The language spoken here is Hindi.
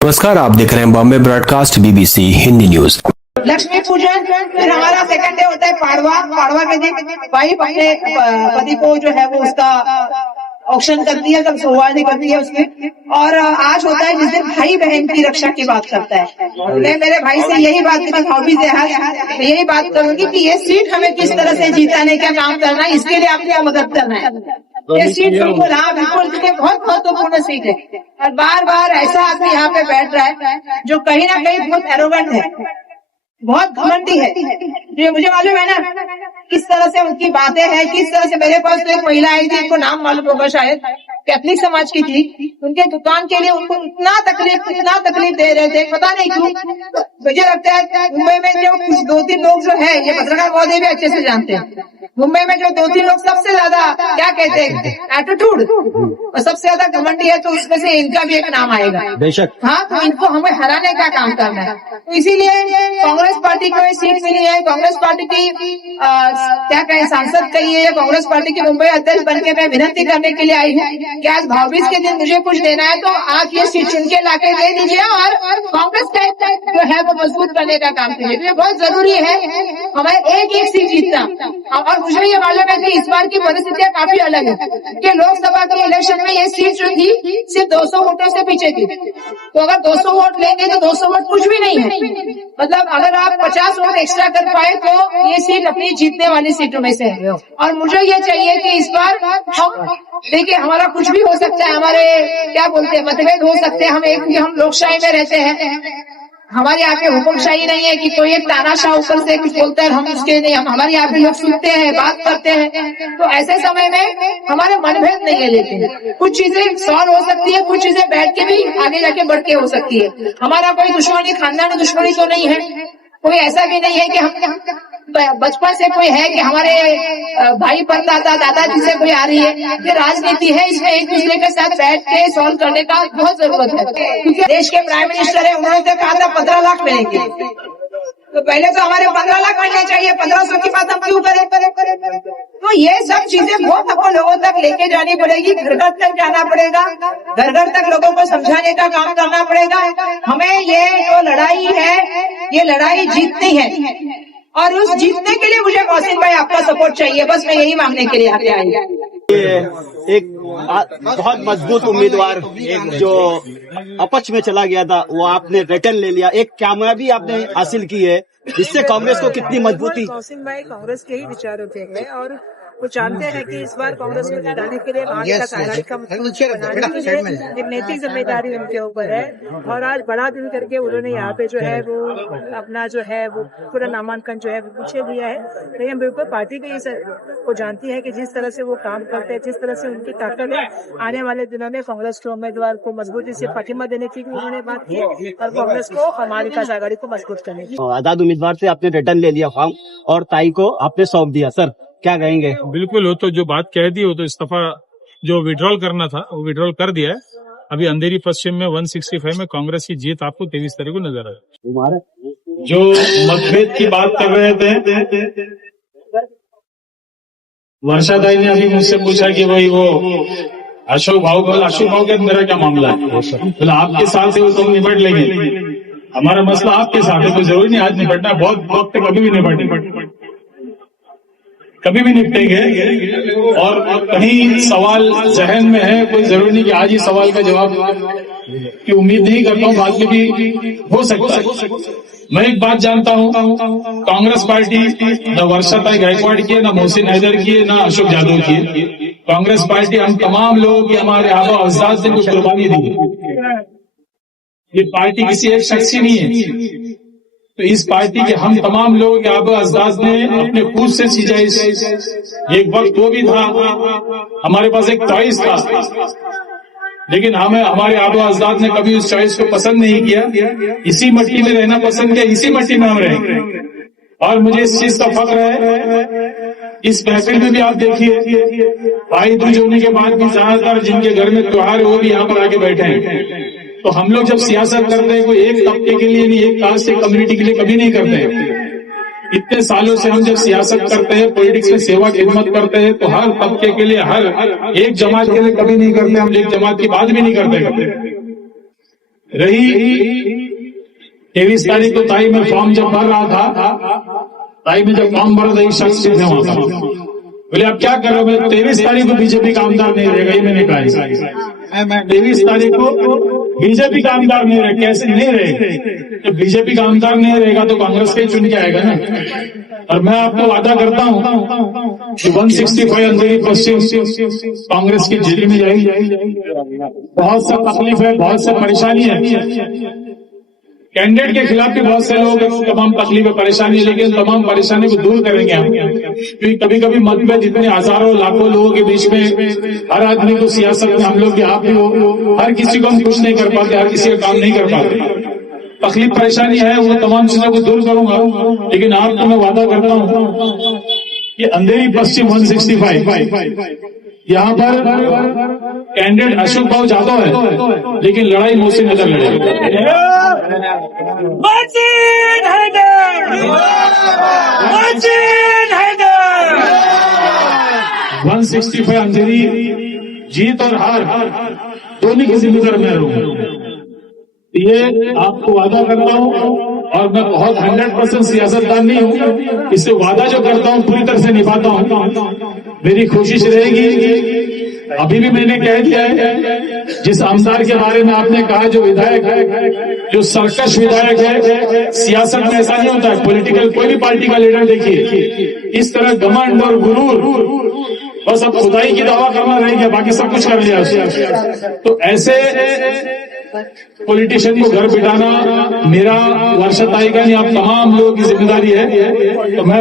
नमस्कार, आप देख रहे हैं Bombay broadcast BBC Hindi news. Lakshmi पूजन, फिर हमारा सेकंड डे होता है पाड़वा के दिन भाई अपने पति को जो है वो उसका ऑक्शन करती है, जब सुहानी करती है उसकी। और आज होता है जिस दिन भाई बहन की रक्षा की बात करता है। मैं मेरे भाई से यही बात की हॉबीज है, यही बात करूंगी कि ये सीट हमें किस तरह से जीताने का काम करना है, इसके लिए आपको मदद करना है। ये सीट बिल्कुल, हाँ बिल्कुल, क्योंकि बहुत महत्वपूर्ण सीट है। और बार बार ऐसा आदमी यहाँ पे बैठ रहा है जो कहीं ना कहीं बहुत एरोगेंट है, बहुत घमंडी है। ये मुझे मालूम है ना किस तरह से उनकी बातें हैं, किस तरह से। मेरे पास तो एक महिला आई थी, उनको नाम मालूम होगा शायद, कैथलिक समाज की थी। उनके दुकान के लिए उनको इतना तकलीफ दे रहे थे, पता नहीं क्यों। मुझे लगता है मुंबई में जो कुछ 2-3 लोग जो है, ये पत्रकार महोदय भी अच्छे से जानते हैं, मुंबई में जो 2-3 लोग सबसे ज्यादा क्या कहते हैं, एटीट्यूड, और सबसे ज्यादा घमंडी है, तो उसमें से इनका भी एक नाम आएगा बेशक। हाँ, तो इनको हमें हराने का काम करना है। तो इसीलिए कांग्रेस पार्टी को सीट मिली है। कांग्रेस पार्टी की क्या कहें, सांसद कहिए या कांग्रेस पार्टी की मुंबई अध्यक्ष बन के मैं विनती करने के लिए आई हूँ कि आज भाईबीज के दिन मुझे कुछ देना है, तो आप ये सीट चुन के लाके दे दीजिए और कांग्रेस का जो है वो मजबूत करने का काम कीजिए। ये बहुत जरूरी है हमें एक सीट जीतना। और मुझे ये मालूम है कि इस बार की परिस्थितियां काफी अलग है कि लोकसभा के इलेक्शन में ये सीट जो थी सिर्फ 200 वोटों से पीछे थी। तो अगर 200 वोट लेंगे तो 200 वोट कुछ भी नहीं है। मतलब अगर आप 50 वोट एक्स्ट्रा कर पाए तो ये सीट अपनी जीतने वाली सीटों में से है। और मुझे ये चाहिए कि इस बार हम देखिए, हमारा कुछ भी हो सकता है, हमारे क्या बोलते हैं मतभेद हो सकते हैं, हम लोकशाही में रहते हैं। हमारे यहाँ पे हुकुमशाही नहीं है कि कोई एक तानाशाह ऊपर से कुछ बोलता है हम उसके नहीं, हमारे यहाँ पे लोग सुनते हैं, बात करते हैं। तो ऐसे समय में हमारे मनभेद नहीं है, लेकिन कुछ चीजें सॉल्व हो सकती है, कुछ चीजें बैठ के भी आगे जाके बढ़ के हो सकती है। हमारा कोई दुश्मनी, खानदानी दुश्मनी तो नहीं है, कोई ऐसा भी नहीं है कि हम बचपन से कोई है कि हमारे भाई परदादा दादाजी से कोई आ रही है। ये राजनीति है, इसमें एक दूसरे के साथ बैठ के सॉल्व करने का बहुत जरूरत है। क्योंकि देश के प्राइम मिनिस्टर है, उन्होंने तो कहा था 15 लाख मिलेंगे, तो पहले तो हमारे 15 लाख मिलने चाहिए। 1500 की बात हम क्यों करें? तो ये सब चीजें बहुत हमको लोगों तक लेके जानी पड़ेगी, घर घर तक जाना पड़ेगा, घर घर तक लोगों को समझाने का काम करना पड़ेगा। हमें ये जो लड़ाई है, ये लड़ाई जीतनी है, और उस जीतने के लिए मुझे मोहसिन भाई आपका सपोर्ट चाहिए। बस मैं यही मांगने के लिए यहाँ पे आई। एक बहुत मजबूत उम्मीदवार जो अपक्ष में चला गया था, वो आपने रिटर्न ले लिया, एक कामयाबी आपने हासिल की है, इससे कांग्रेस को कितनी मजबूती। मोहसिन भाई कांग्रेस के ही विचारों के हैं और वो जानते हैं कि इस बार कांग्रेस में जिताने के लिए भारत का साझा का बनाने के लिए एक नैतिक जिम्मेदारी उनके ऊपर है। और आज बड़ा दिन करके उन्होंने यहाँ पे जो है वो अपना जो है वो पूरा नामांकन जो है वो पूछे दिया है। लेकिन बिल्कुल पार्टी भी वो जानती है कि जिस तरह से वो काम करते हैं, जिस तरह से उनकी ताकत है, आने वाले दिनों में कांग्रेस के उम्मीदवार को मजबूती से फातिमा देने की भी उन्होंने बात की और कांग्रेस को हमारी खास आघाड़ी को मजबूत करने की। आजाद उम्मीदवार से आपने रिटर्न ले लिया फॉर्म और ताई को आपने सौंप दिया, सर क्या कहेंगे? बिल्कुल, वो तो जो बात कह दी, वो तो इस्तीफा जो विड्रॉल करना था वो विड्रॉल कर दिया है। अभी अंधेरी पश्चिम में 165 में कांग्रेस की जीत आपको 23 तारीख को नजर आए। जो मतभेद की बात कर रहे थे, वर्षादाई ने अभी मुझसे पूछा कि भाई वो अशोक भाव के मेरा क्या मामला है, बोला आपके साथ से वो तुम निपट लेंगे, हमारा मसला आपके साथ है, कोई जरूरी नहीं आज निपटना, बहुत वक्त तक कभी भी निपटेंगे। और कहीं सवाल जहन में है, कोई जरूरी नहीं कि आज ही सवाल का जवाब की उम्मीद नहीं करता हूँ, बाद में भी हो सकता है। मैं एक बात जानता हूँ, कांग्रेस पार्टी न वर्षाताई गायकवाड़ की है, न मोहसिन हैदर की है, न अशोक यादव की है। कांग्रेस पार्टी हम तमाम लोगों की, हमारे आबा अजदाद ने कुछ कुर्बानी दी है। ये पार्टी किसी एक शख्स की नहीं है, तो इस पार्टी के हम तमाम लोगों के आबा अजदाद ने अपने खून से सींचा। एक वक्त वो भी था, हमारे पास एक चॉइस था, लेकिन हमें हमारे आबा अजदाद ने कभी उस चॉइस को पसंद नहीं किया। इसी मट्टी में रहना पसंद किया, इसी मट्टी में हम रहेंगे। और मुझे इस चीज का फख्र है, इस महफिल में भी आप देखिए, भाई दूज होने के बाद भी ज्यादातर जिनके घर में त्योहार है वो भी यहाँ पर आके बैठे हैं। तो हम लोग जब सियासत करते हैं, कोई एक तबके के लिए नहीं, एक कास्ट, एक कम्युनिटी के लिए कभी नहीं करते हैं। इतने सालों से हम जब सियासत करते हैं, पॉलिटिक्स में सेवा खिदमत करते हैं, तो हर तबके के लिए, हर एक जमात के लिए कभी नहीं करते, हम एक जमात की बात भी नहीं करते। रही 23 तारीख को ताई में फॉर्म जब भर रहा था, ताई में जब फॉर्म भर रहा था एक शख्स थे वहां पर, बोले आप क्या कर रहे हो? मैं 23 तारीख को बीजेपी का आमदार नहीं रहेगा, ये मैंने कहा 23 तारीख को बीजेपी का आमदार नहीं रहेगा। कैसे नहीं रहेगा? तो बीजेपी का आमदार नहीं रहेगा तो कांग्रेस का ही चुन के आएगा ना। और मैं आपको वादा करता हूं कि 165 अंधेरी पश्चिम कांग्रेस की जेल में जाएगी। बहुत सा तकलीफ है, बहुत सा परेशानी है। कैंडिडेट के खिलाफ भी बहुत से लोग तमाम तकलीफें परेशानी, लेकिन तमाम परेशानी को दूर करेंगे हम। क्योंकि कभी कभी मतभेद इतने हजारों लाखों लोगों के बीच में, हर आदमी को सियासत में, हम लोग भी, आप भी हो, हर किसी को हम कुछ नहीं कर पाते, हर किसी का काम नहीं कर पाते। तकलीफ परेशानी है, वो तमाम चीजों को दूर करूंगा। लेकिन आपको मैं वादा करता हूं कि अंधेरी पश्चिम 165 यहाँ पर कैंडिडेट अशोक भाऊ यादव है, लेकिन लड़ाई मोहसिन नगर लड़ेगी। 165 अंधेरी जीत और हार दोनों की जिम्मेदार मैं रहूंगा, ये आपको वादा करता हूं। और मैं बहुत 100% सियासतदान नहीं हूं, इससे वादा जो करता हूं पूरी तरह से निभाता हूं। मेरी कोशिश रहेगी, अभी भी मैंने कह दिया है, जिस आमदार के बारे में आपने कहा जो विधायक है, जो सरकश विधायक है, सियासत में ऐसा नहीं होता है। पॉलिटिकल कोई भी पार्टी का लीडर देखिए, इस तरह घमंड और गुरूर, बस अब खुदाई की दावा करना रह गया, बाकी सब कुछ कर लिया। तो ऐसे पॉलिटिशियन को घर बिठाना मेरा वर्षा ताई का नहीं, आप तमाम लोगों की जिम्मेदारी है। तो मैं